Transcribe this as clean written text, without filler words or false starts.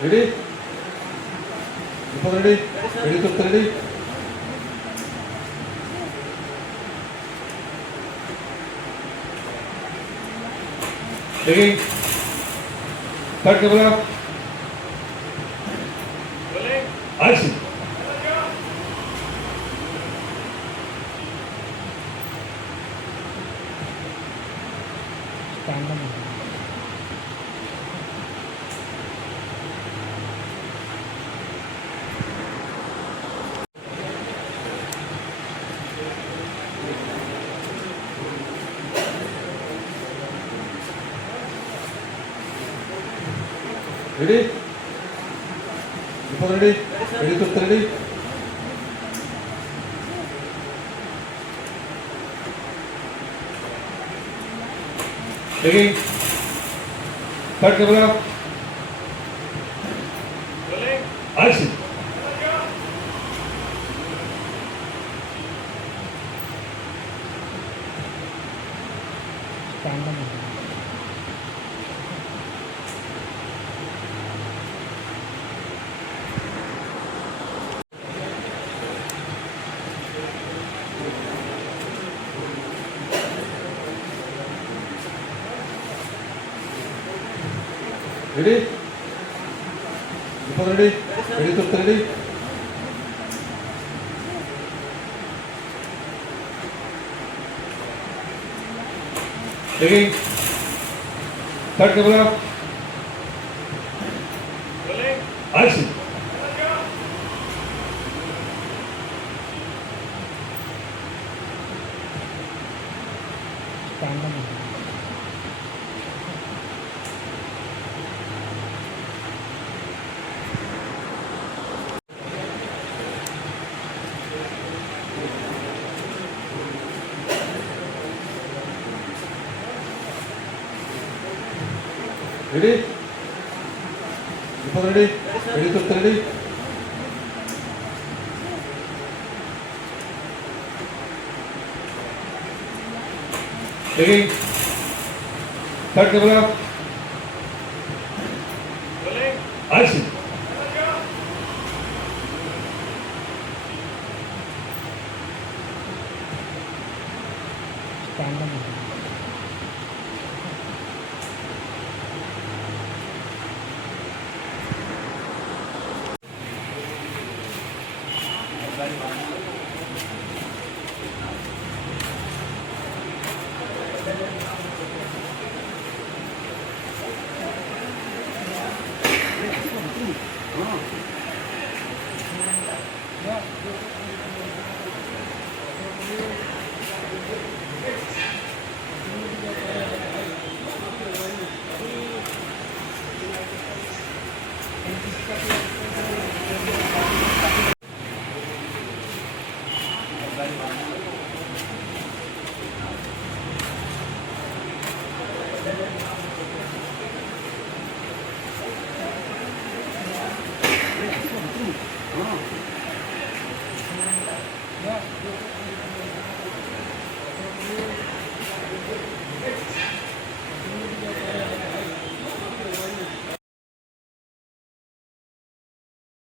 Ready? People ready? Ready to ready? Taking. Cut camera. Action. Ready? People ready? Ready to ready? Taking. Cut camera. Action. Ready? People ready? Ready to ready? Taking. Cut camera. Action. Ready? People ready? Ready to ready? Taking. Cut camera. Action. Very much.